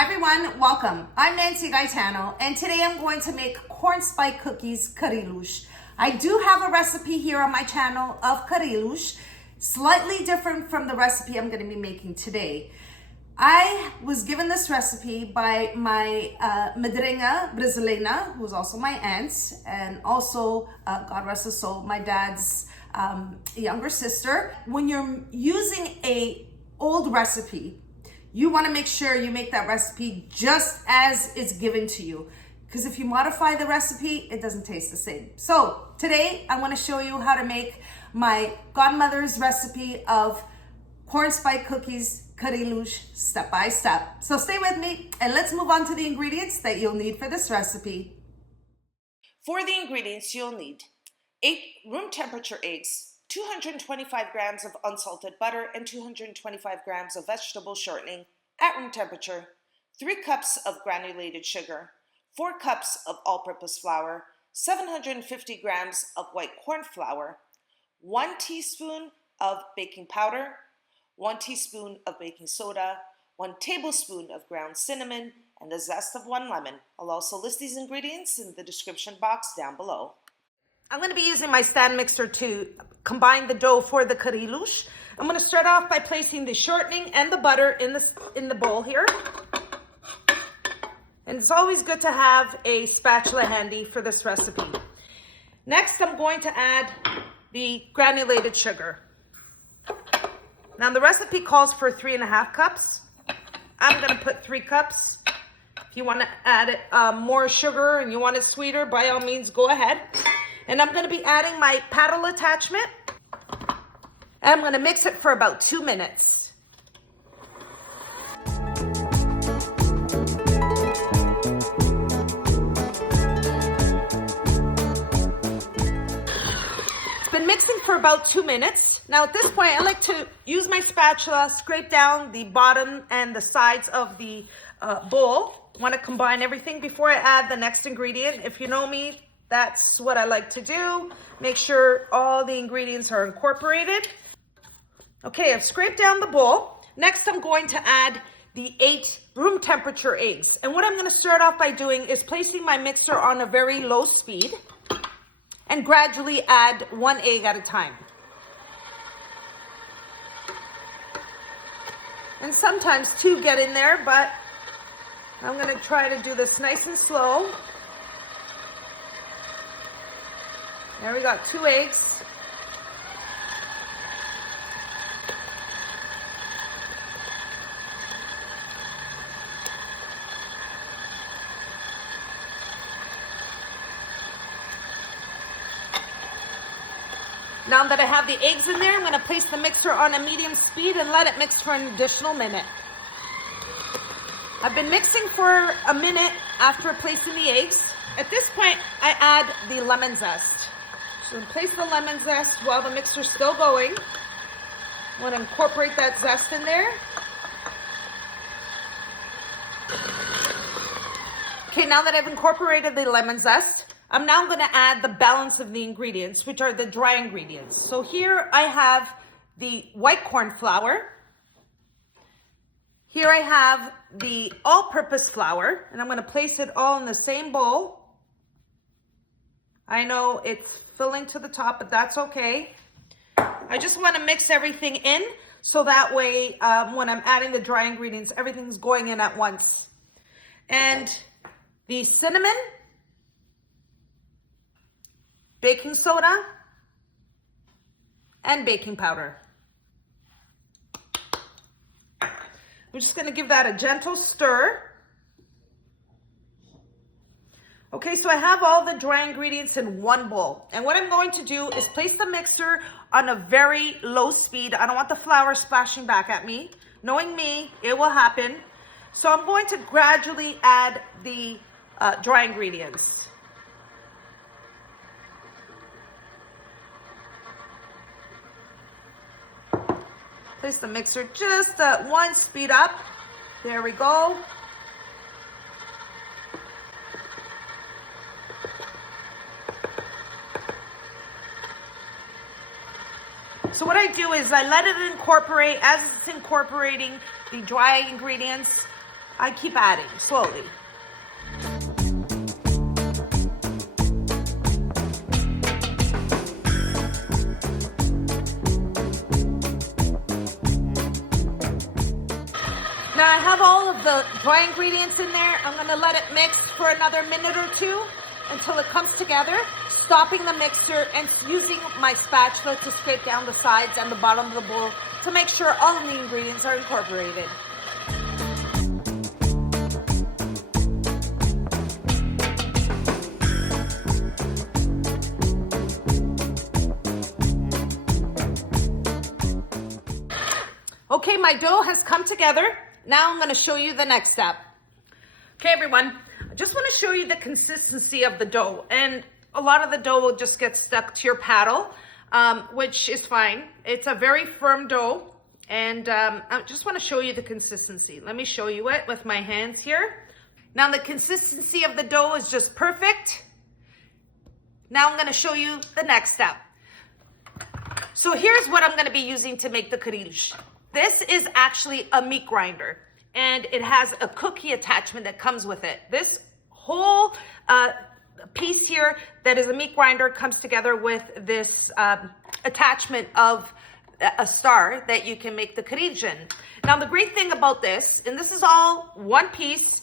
Hi everyone, welcome. I'm Nancy Gaetano, and today I'm going to make corn spike cookies Carrilhos. I do have a recipe here on my channel of Carrilhos, slightly different from the recipe I'm going to be making today. I was given this recipe by my madrinha brasileira, who's also my aunt, and also, God rest her soul, my dad's younger sister. When you're using a old recipe, you want to make sure you make that recipe just as it's given to you. Because if you modify the recipe, it doesn't taste the same. So today I want to show you how to make my godmother's recipe of corn spike cookies Carrilhos step by step. So stay with me and let's move on to the ingredients that you'll need for this recipe. For the ingredients you'll need 8 room temperature eggs, 225 grams of unsalted butter, and 225 grams of vegetable shortening at room temperature, 3 cups of granulated sugar, 4 cups of all-purpose flour, 750 grams of white corn flour, 1 teaspoon of baking powder, 1 teaspoon of baking soda, 1 tablespoon of ground cinnamon, and the zest of 1 lemon. I'll also list these ingredients in the description box down below. I'm going to be using my stand mixer to combine the dough for the Carrilhos. I'm going to start off by placing the shortening and the butter in the bowl here. And it's always good to have a spatula handy for this recipe. Next, I'm going to add the granulated sugar. Now the recipe calls for 3.5 cups. I'm going to put 3 cups. If you want to add it, more sugar and you want it sweeter, by all means, go ahead. And I'm going to be adding my paddle attachment. And I'm going to mix it for about 2 minutes. It's been mixing for about 2 minutes. Now at this point, I like to use my spatula, scrape down the bottom and the sides of the bowl. I want to combine everything before I add the next ingredient. If you know me, that's what I like to do. Make sure all the ingredients are incorporated. Okay, I've scraped down the bowl. Next, I'm going to add the 8 room temperature eggs. And what I'm going to start off by doing is placing my mixer on a very low speed and gradually add 1 egg at a time. And sometimes 2 get in there, but I'm going to try to do this nice and slow. There we got 2 eggs. Now that I have the eggs in there, I'm going to place the mixer on a medium speed and let it mix for an additional minute. I've been mixing for a minute after placing the eggs. At this point, I add the lemon zest. So place the lemon zest while the mixer's still going. I want to incorporate that zest in there. Okay, now that I've incorporated the lemon zest, I'm now going to add the balance of the ingredients, which are the dry ingredients. So here I have the white corn flour. Here I have the all-purpose flour, and I'm going to place it all in the same bowl. I know it's filling to the top, but that's okay. I just want to mix everything in so that way when I'm adding the dry ingredients, everything's going in at once. And the cinnamon, baking soda, and baking powder. We're just going to give that a gentle stir. Okay, so I have all the dry ingredients in one bowl. And what I'm going to do is place the mixer on a very low speed. I don't want the flour splashing back at me. Knowing me, it will happen. So I'm going to gradually add the dry ingredients. Place the mixer just at 1 speed up. There we go. So what I do is I let it incorporate. As it's incorporating the dry ingredients, I keep adding slowly. Now I have all of the dry ingredients in there. I'm gonna let it mix for another minute or two until it comes together, stopping the mixture and using my spatula to scrape down the sides and the bottom of the bowl to make sure all of the ingredients are incorporated. Okay, my dough has come together. Now I'm going to show you the next step. Okay, everyone, I just want to show you the consistency of the dough. And a lot of the dough will just get stuck to your paddle, which is fine. It's a very firm dough. And I just want to show you the consistency. Let me show you it with my hands here. Now the consistency of the dough is just perfect. Now I'm going to show you the next step. So here's what I'm going to be using to make the carrilhos. This is actually a meat grinder, and it has a cookie attachment that comes with it. This whole piece here that is a meat grinder comes together with this attachment of a star that you can make the carrilhos in. Now the great thing about this, and this is all one piece,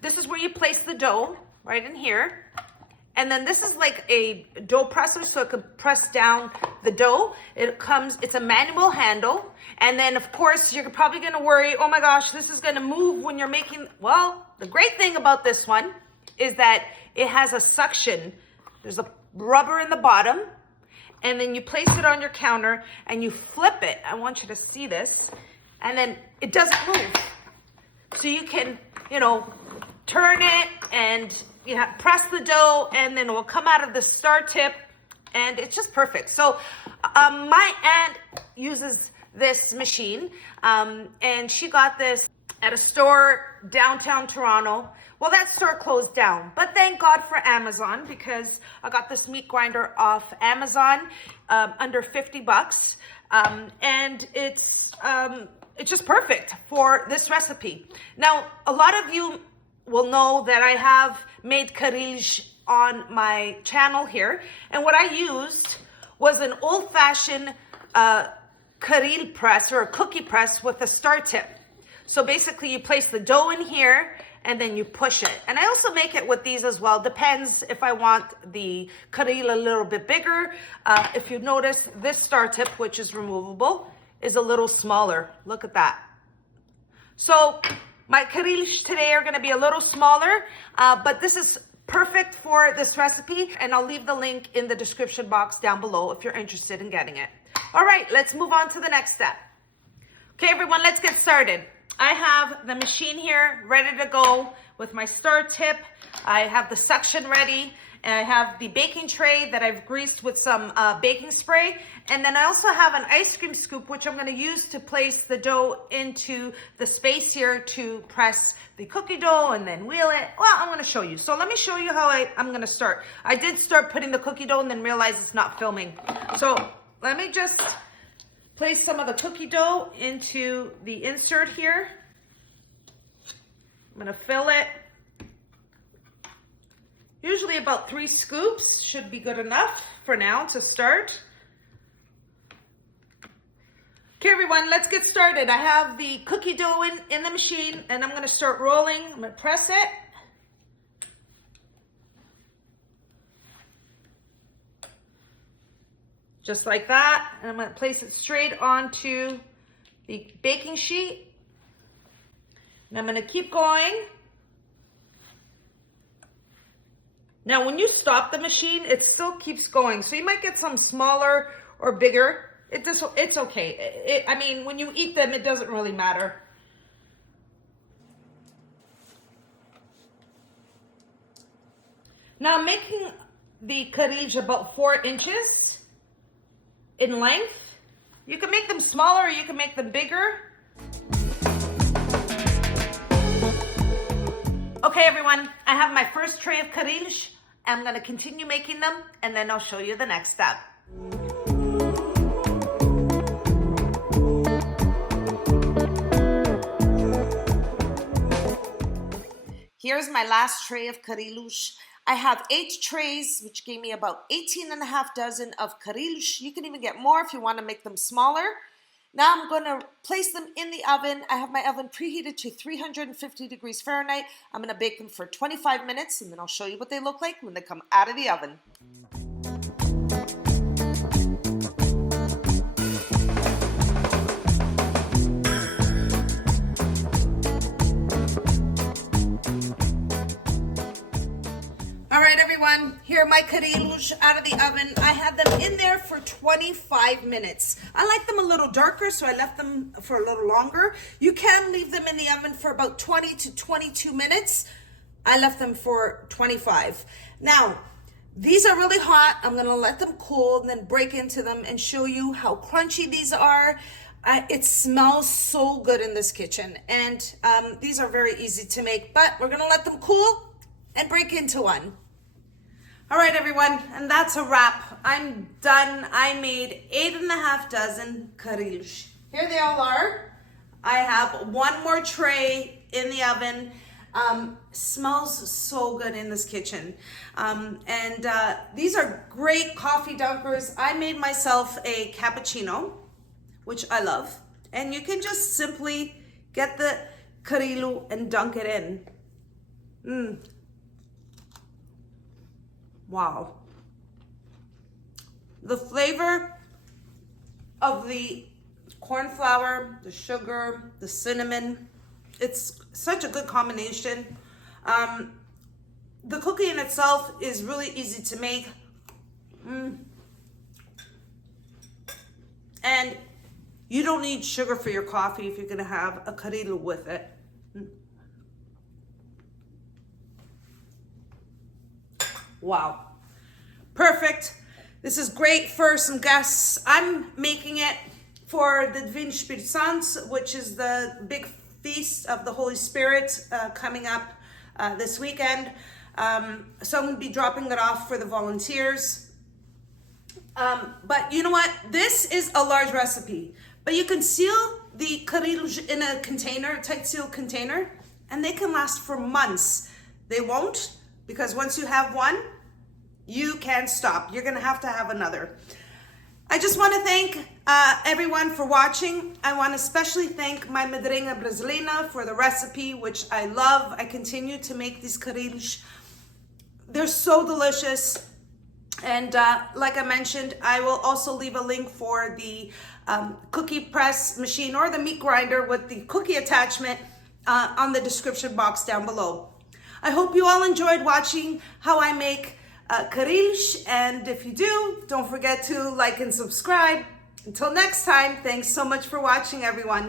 this is where you place the dough, right in here. And then this is like a dough presser, so it can press down the dough. It's a manual handle. And then of course, you're probably gonna worry, oh my gosh, this is gonna move when you're making, well, the great thing about this one is that it has a suction. There's a rubber in the bottom, and then you place it on your counter and you flip it. I want you to see this. And then it doesn't move. So you can, turn it and press the dough, and then it will come out of the star tip, and it's just perfect. So my aunt uses this machine, and she got this at a store downtown Toronto. Well, that store closed down, but thank God for Amazon, because I got this meat grinder off Amazon under $50, and it's just perfect for this recipe. Now, a lot of you will know that I have made carrilhos on my channel here, and what I used was an old-fashioned carrilho press, or a cookie press with a star tip. So basically you place the dough in here and then you push it. And I also make it with these as well. Depends if I want the carrilho a little bit bigger. If you notice, this star tip, which is removable, is a little smaller. Look at that. So my carrilhos today are going to be a little smaller, but this is perfect for this recipe, and I'll leave the link in the description box down below if you're interested in getting it. All right, let's move on to the next step. Okay, everyone, let's get started. I have the machine here ready to go with my star tip. I have the suction ready, and I have the baking tray that I've greased with some baking spray. And then I also have an ice cream scoop, which I'm going to use to place the dough into the space here to press the cookie dough and then wheel it. Well, I'm going to show you. So let me show you how I'm going to start. I did start putting the cookie dough and then realized it's not filming. So let me just place some of the cookie dough into the insert here. I'm going to fill it. Usually about 3 scoops should be good enough for now to start. Okay, everyone, let's get started. I have the cookie dough in the machine, and I'm going to start rolling. I'm going to press it. Just like that. And I'm going to place it straight onto the baking sheet. And I'm going to keep going. Now, when you stop the machine, it still keeps going. So you might get some smaller or bigger. It's okay. I mean, when you eat them, it doesn't really matter. Now, I'm making the carrilhos about 4 inches in length. You can make them smaller, or you can make them bigger. Okay, everyone, I have my first tray of carrilhos. I'm going to continue making them, and then I'll show you the next step. Here's my last tray of Carrilhos. I have 8 trays, which gave me about 18.5 dozen of Carrilhos. You can even get more if you want to make them smaller. Now I'm going to place them in the oven. I have my oven preheated to 350 degrees Fahrenheit. I'm going to bake them for 25 minutes, and then I'll show you what they look like when they come out of the oven. All right, everyone, here are my Carrilhos out of the oven. I had them in there for 25 minutes. I like them a little darker, so I left them for a little longer. You can leave them in the oven for about 20 to 22 minutes. I left them for 25. Now, these are really hot. I'm gonna let them cool and then break into them and show you how crunchy these are. It smells so good in this kitchen, and these are very easy to make, but we're gonna let them cool and break into one. All right, everyone, and that's a wrap. I'm done. I made 8.5 dozen Carrilhos. Here they all are. I have one more tray in the oven. Smells so good in this kitchen. These are great coffee dunkers. I made myself a cappuccino, which I love. And you can just simply get the Carrilho and dunk it in. Wow. The flavor of the corn flour, the sugar, the cinnamon, it's such a good combination. The cookie in itself is really easy to make. And you don't need sugar for your coffee if you're gonna have a Carrilho with it. Wow, perfect. This is great for some guests. I'm making it for the Divino Espírito Santo, which is the big feast of the Holy Spirit coming up this weekend. So I'm gonna be dropping it off for the volunteers. But you know what? This is a large recipe, but you can seal the Carrilhos in a container, a tight sealed container, and they can last for months. They won't, because once you have one, you can't stop. You're gonna have to have another. I just wanna thank everyone for watching. I wanna especially thank my madrinha brasileira for the recipe, which I love. I continue to make these Carrilhos. They're so delicious. And like I mentioned, I will also leave a link for the cookie press machine or the meat grinder with the cookie attachment on the description box down below. I hope you all enjoyed watching how I make Carrilhos, and if you do, don't forget to like and subscribe. Until next time, thanks so much for watching, everyone.